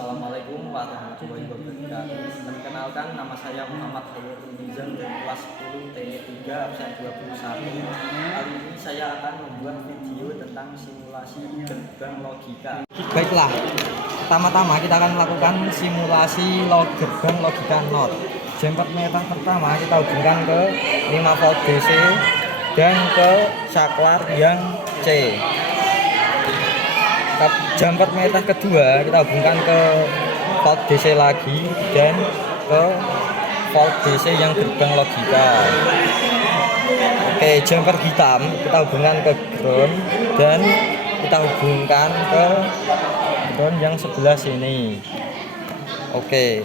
Assalamualaikum warahmatullahi wabarakatuh. Perkenalkan, nama saya Muhammad Khairul Nizam dari kelas 10 TE3 absen 21. Kali ini saya akan membuat video tentang simulasi gerbang logika. Baiklah, pertama-tama kita akan melakukan simulasi gerbang logika NOT. Jumper meter pertama kita hubungkan ke 5 volt DC dan ke saklar yang C. Jumper meter kedua kita hubungkan ke volt DC lagi dan ke volt DC yang gerbang logika. Oke, jumper hitam kita hubungkan ke ground dan kita hubungkan ke ground yang sebelah sini. Oke,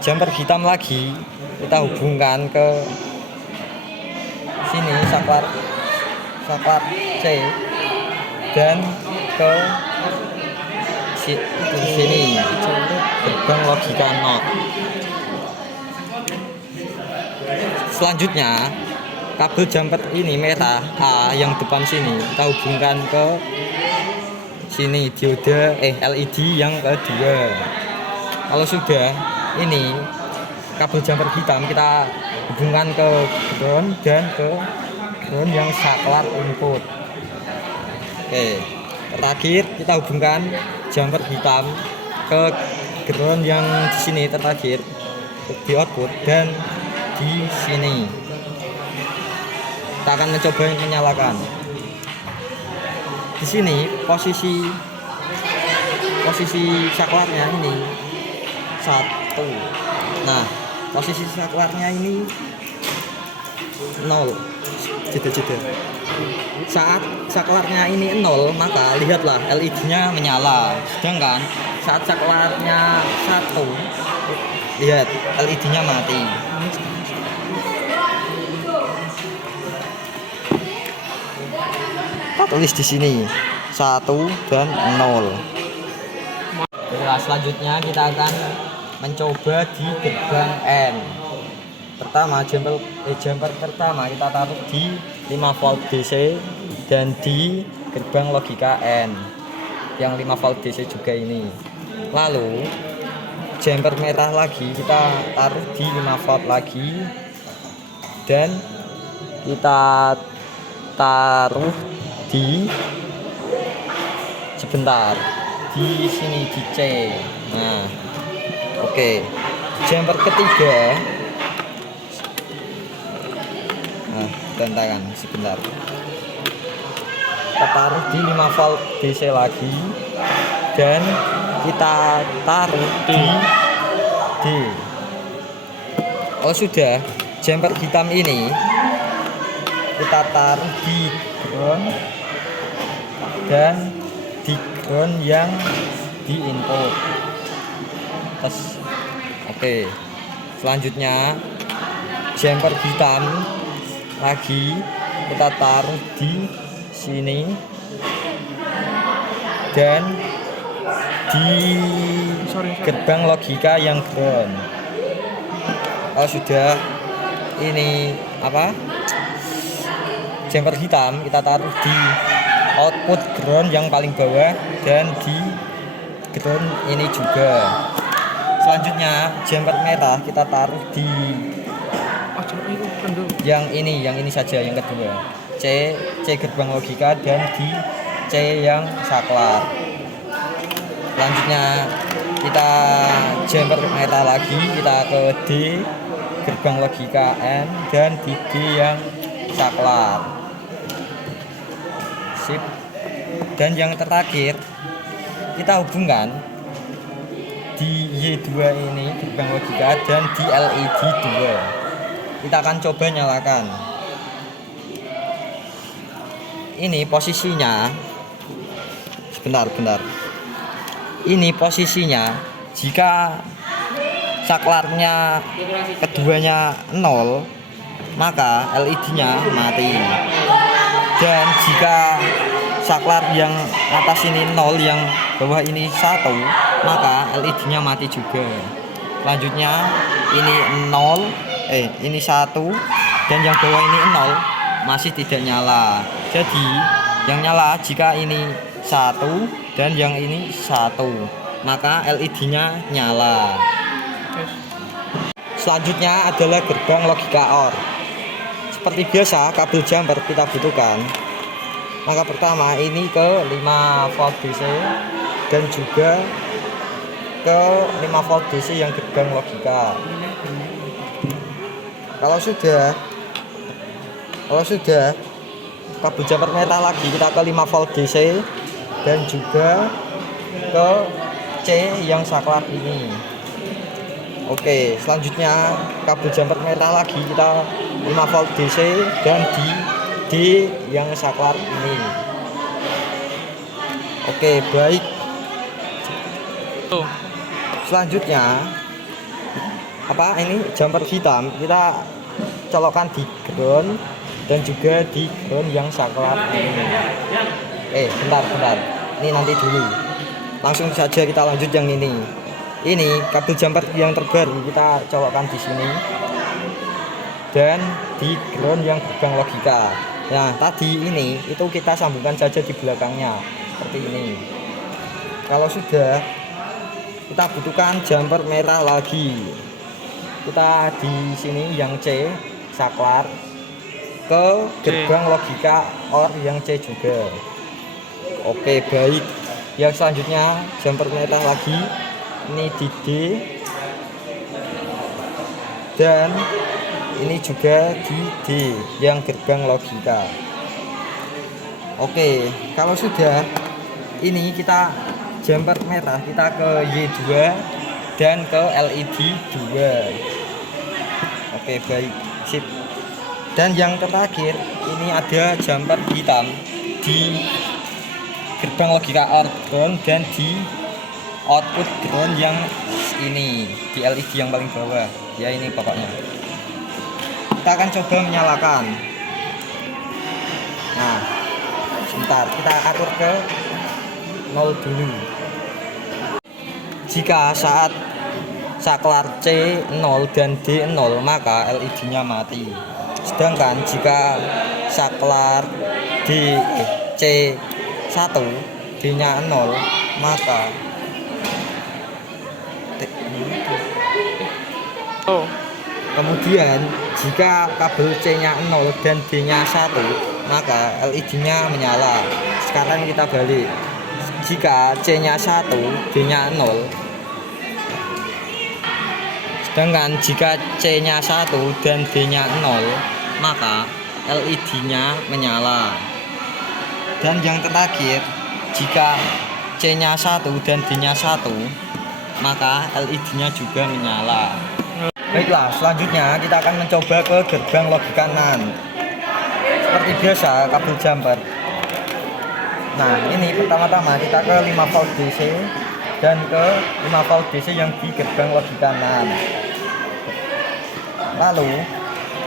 jumper hitam lagi kita hubungkan ke sini saklar C dan ke sini gerbang logika NOT. Selanjutnya kabel jumper ini merah A yang depan sini kita hubungkan ke sini diode LED yang kedua. Kalau sudah, ini kabel jumper hitam kita hubungkan ke ground dan ke ground yang saklar input. Oke, terakhir kita hubungkan jumper hitam ke ground yang di sini terakhir di output dan di sini. Kita akan mencoba menyalakan. Di sini posisi saklarnya ini 1. Nah, posisi saklarnya ini 0. Jeda. Saat saklarnya ini 0, maka lihatlah LED-nya menyala. Sedangkan saat saklarnya 1, lihat LED-nya mati. Kita tulis di sini 1 dan 0. Nah, selanjutnya kita akan mencoba di gerbang N. Pertama, jumper pertama kita taruh di 5 volt DC dan di gerbang logika N yang 5 volt DC juga ini. Lalu jumper merah lagi kita taruh di 5 volt lagi dan kita taruh di di sini di C. Nah, oke. Jumper ketiga, tantangan sebentar. Kita taruh di 5 volt DC lagi dan kita taruh di D. Kalau sudah, jumper hitam ini kita taruh di ground dan di ground yang di input. Oke. Selanjutnya jumper hitam lagi kita taruh di sini dan di gerbang logika yang ground. Kalau sudah, ini jumper hitam kita taruh di output ground yang paling bawah dan di ground ini juga. Selanjutnya jumper merah kita taruh di yang ini saja, yang kedua C gerbang logika dan di C yang saklar. Selanjutnya kita jumper merah lagi kita ke D gerbang logika N dan di D yang saklar. Sip. Dan yang terakhir kita hubungkan di Y2 ini gerbang logika dan di LED 2. Kita akan coba nyalakan. Ini posisinya sebentar. Ini posisinya jika saklarnya keduanya 0, maka LED-nya mati. Dan jika saklar yang atas ini 0, yang bawah ini 1, maka LED-nya mati juga. Selanjutnya ini 0, ini 1 dan yang bawah ini 0 masih tidak nyala. Jadi yang nyala jika ini 1 dan yang ini 1. maka LED-nya nyala. Selanjutnya adalah gerbang logika OR. Seperti biasa kabel jumper kita butuhkan. Maka pertama ini ke 5 volt DC dan juga ke 5 volt DC yang gerbang logika. Kalau sudah kabel jumper merah lagi kita ke 5 volt DC dan juga ke C yang saklar ini. Oke, selanjutnya kabel jumper merah lagi kita 5 volt DC dan di D yang saklar ini. Oke, baik. Selanjutnya ini jumper hitam kita colokkan di ground dan juga di ground yang saklar ini. Bentar. Ini nanti dulu. Langsung saja kita lanjut yang ini. Ini kabel jumper yang terbaru kita colokkan di sini dan di ground yang gerbang logika. Nah, tadi ini itu kita sambungkan saja di belakangnya seperti ini. Kalau sudah, kita butuhkan jumper merah lagi. Kita di sini yang C saklar ke gerbang logika OR yang C juga. Oke, baik. Yang selanjutnya jumper merah lagi. Ini di D dan ini juga di D yang gerbang logika. Oke, kalau sudah ini kita jumper merah kita ke Y2 dan ke LED 2. Oke, baik, sip. Dan yang terakhir ini ada jumper hitam di gerbang logika OR ground dan di output ground yang ini di LED yang paling bawah ya, ini pokoknya kita akan coba menyalakan. Nah, sebentar kita atur ke 0 dulu. Jika saat saklar C 0 dan D 0 maka LED nya mati, sedangkan jika saklar C 1 D nya 0 maka kemudian jika kabel C nya 0 dan D nya 1 maka LED nya menyala. Sekarang kita balik, jika C nya 1 D nya 0, sedangkan jika C nya 1 dan D nya 0 maka LED nya menyala. Dan yang terakhir, jika C nya 1 dan D nya 1 maka LED nya juga menyala. Baiklah, selanjutnya kita akan mencoba ke gerbang logika NAND. Seperti biasa kabel jumper. Nah, ini pertama-tama kita ke 5 volt DC dan ke 5 volt DC yang di gerbang logika NAND. Lalu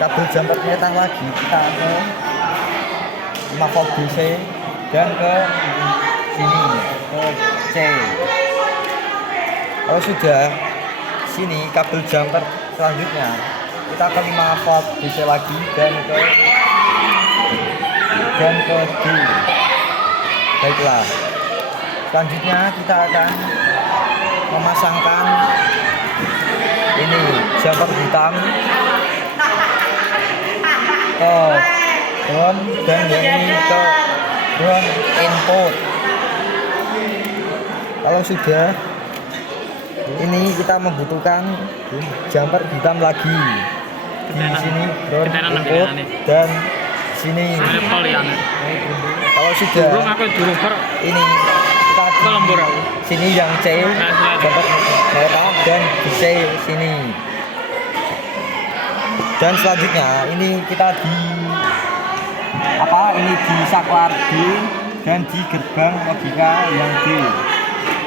kabel jumper merah lagi kita ke 5 volt DC dan ke sini ke C. Kalau sudah, sini kabel jumper selanjutnya kita ke 5 volt DC lagi dan ke D. Baiklah, selanjutnya kita akan memasangkan ini jumper hitam ke ground dan yang ini ke ground input. Kalau sudah, ini kita membutuhkan jumper hitam lagi di sini ground input dan sini. Kalau sudah, ini kita sini yang C jumper merah dan di C sini. Dan selanjutnya ini kita di di saklar D dan di gerbang logika yang D.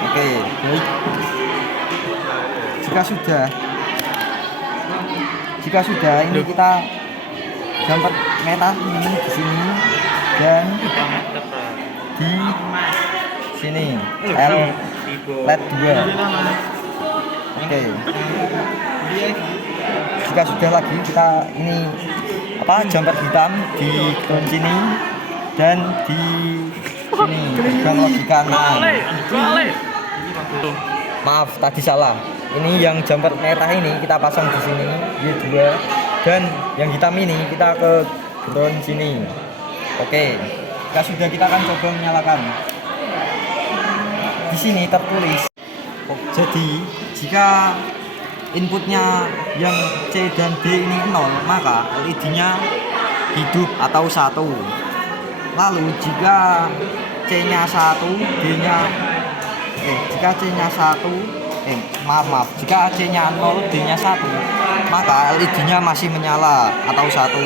Oke, baik. Jika sudah ini kita jumper merah ini di sini dan di sini LED 2. Oke. Jika sudah lagi kita ini jumper hitam di ground sini dan di sini gerbang logika NAND. Maaf, tadi salah. Ini yang jumper merah ini kita pasang di sini, Y2, dan yang hitam ini kita ke ground sini. Oke, sudah kita akan coba menyalakan. Di sini tertulis. Jadi jika inputnya yang C dan D ini 0, maka LED-nya hidup atau 1. Lalu jika C-nya 1, D-nya jika C-nya 1, maaf, jika C-nya 0, D-nya 1, maka LED-nya masih menyala atau 1.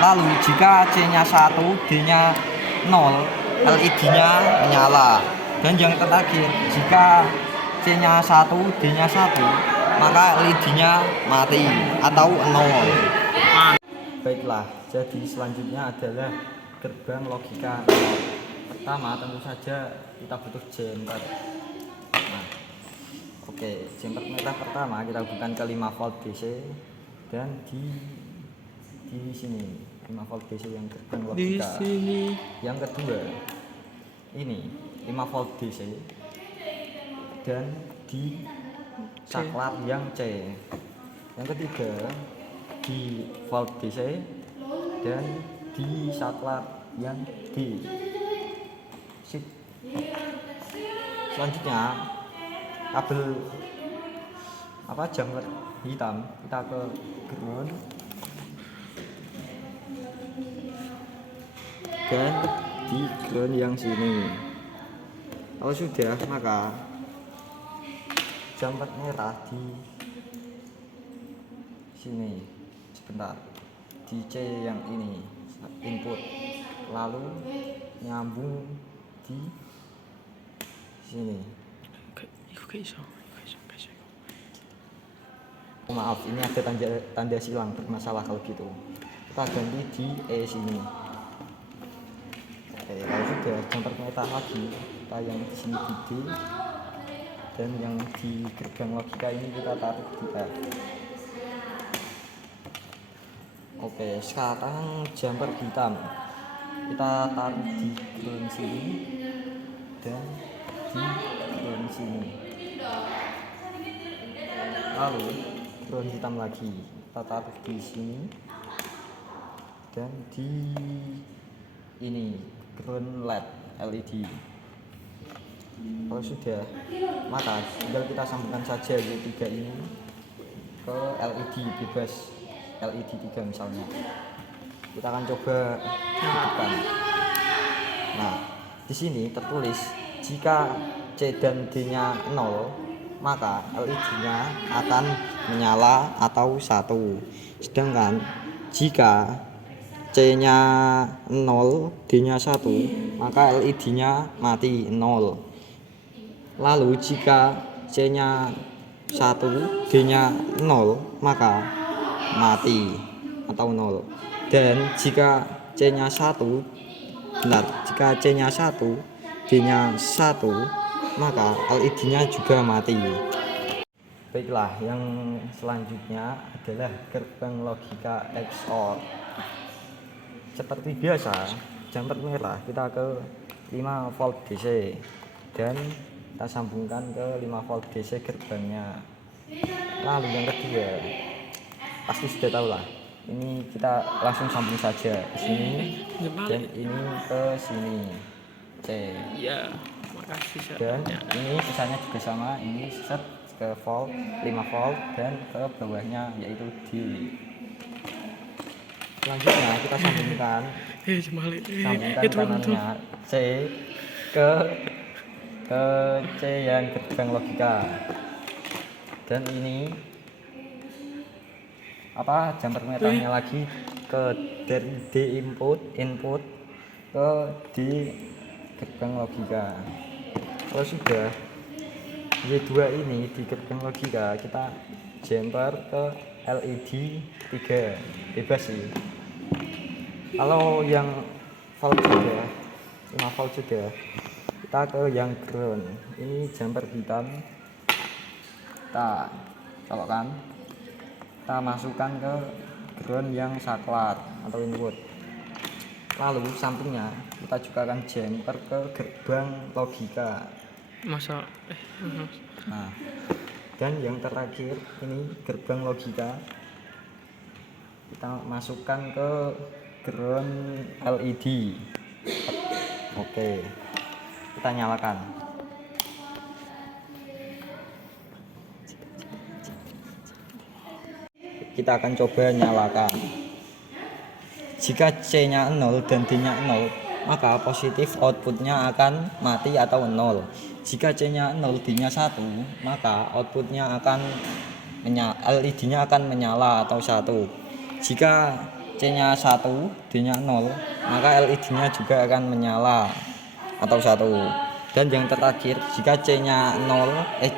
Lalu jika C-nya 1, D-nya 0, LED-nya menyala. Dan yang terakhir, jika C-nya 1, D-nya 1, maka LED-nya mati atau 0. Baiklah, jadi selanjutnya adalah gerbang logika. Pertama tentu saja kita butuh jumper. Nah, oke, jumper merah pertama kita hubungkan ke 5 volt DC dan di sini 5 volt DC yang gerbang logika. Di sini. Yang kedua ini 5 volt DC dan di saklar yang C. Yang ketiga di volt DC dan di saklar yang D. Sip. Selanjutnya kabel jumper hitam kita ke ground dan di ground yang sini. Kalau sudah, maka jumper merah di sini. Sebentar, di C yang ini input, lalu nyambung di sini. Maaf, ini ada tanda silang, bermasalah kalau gitu. Kita ganti di E sini. Oke, kalau sudah jumper merah lagi, kita yang di sini di D dan yang di gerbang logika ini kita taruh di F. Oke, sekarang jumper hitam kita taruh di ground sini dan di ground sini. Lalu ground hitam lagi kita taruh di sini dan di ini ground LED. Kalau sudah, maka tinggal kita sambungkan saja Y3 ini ke LED bebas, LED 3 misalnya. Kita akan coba hidupkan. Nah, di sini tertulis jika C dan D-nya 0, maka LED-nya akan menyala atau 1. Sedangkan jika C-nya 0, D-nya 1, maka LED-nya mati 0. Lalu jika C-nya 1, D-nya 0, maka mati atau 0. Dan jika C-nya 1, jika C-nya 1, D-nya 1, maka LED-nya juga mati. Baiklah, yang selanjutnya adalah gerbang logika XOR. Seperti biasa, jumper merah kita ke 5 volt DC dan kita sambungkan ke 5 volt DC gerbangnya. Lalu yang kedua, pasti sudah tahu lah, ini kita langsung sambung saja ke sini dan ini ke sini C. Ya, makasih. Dan ini sisanya juga sama, ini set ke volt 5 volt dan ke bawahnya yaitu D. Selanjutnya kita sambungkan kanannya C ke C yang gerbang logika. Dan ini jumper merahnya lagi ke dari D input ke D gerbang logika. Kalau sudah Y2 ini di gerbang logika, kita jumper ke LED 3 bebas sih. Kalau yang volt sudah 5 volt sudah, kita ke yang ground. Ini jumper hitam, kita colokkan, kita masukkan ke ground yang saklar atau input. Lalu sampingnya kita juga akan jumper ke gerbang logika. Masa Nah, dan yang terakhir ini gerbang logika. Kita masukkan ke ground LED. Oke, kita nyalakan. Kita akan coba nyalakan. Jika C-nya 0 dan D-nya 0, maka positif outputnya akan mati atau 0. Jika C-nya 0, D-nya 1, maka outputnya akan LED-nya akan menyala atau 1. Jika C-nya 1, D-nya 0, maka LED-nya juga akan menyala atau 1. Dan yang terakhir, jika C-nya 1,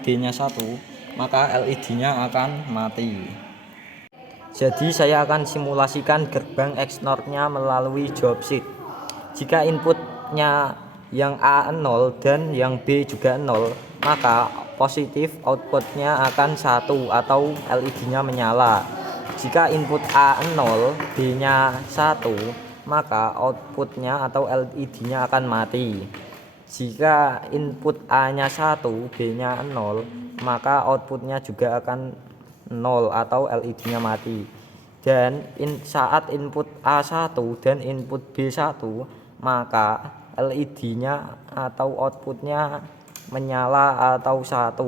D-nya 1, maka LED-nya akan mati. Jadi saya akan simulasikan gerbang XNOR-nya melalui job sheet. Jika inputnya yang A 0 dan yang B juga 0, maka positif outputnya akan 1 atau LED-nya menyala. Jika input A 0, B-nya 1, maka outputnya atau LED-nya akan mati. Jika input A-nya 1, B-nya 0, maka outputnya juga akan 0 atau LED-nya mati. Dan saat input A1 dan input B1, maka LED-nya atau outputnya menyala atau 1.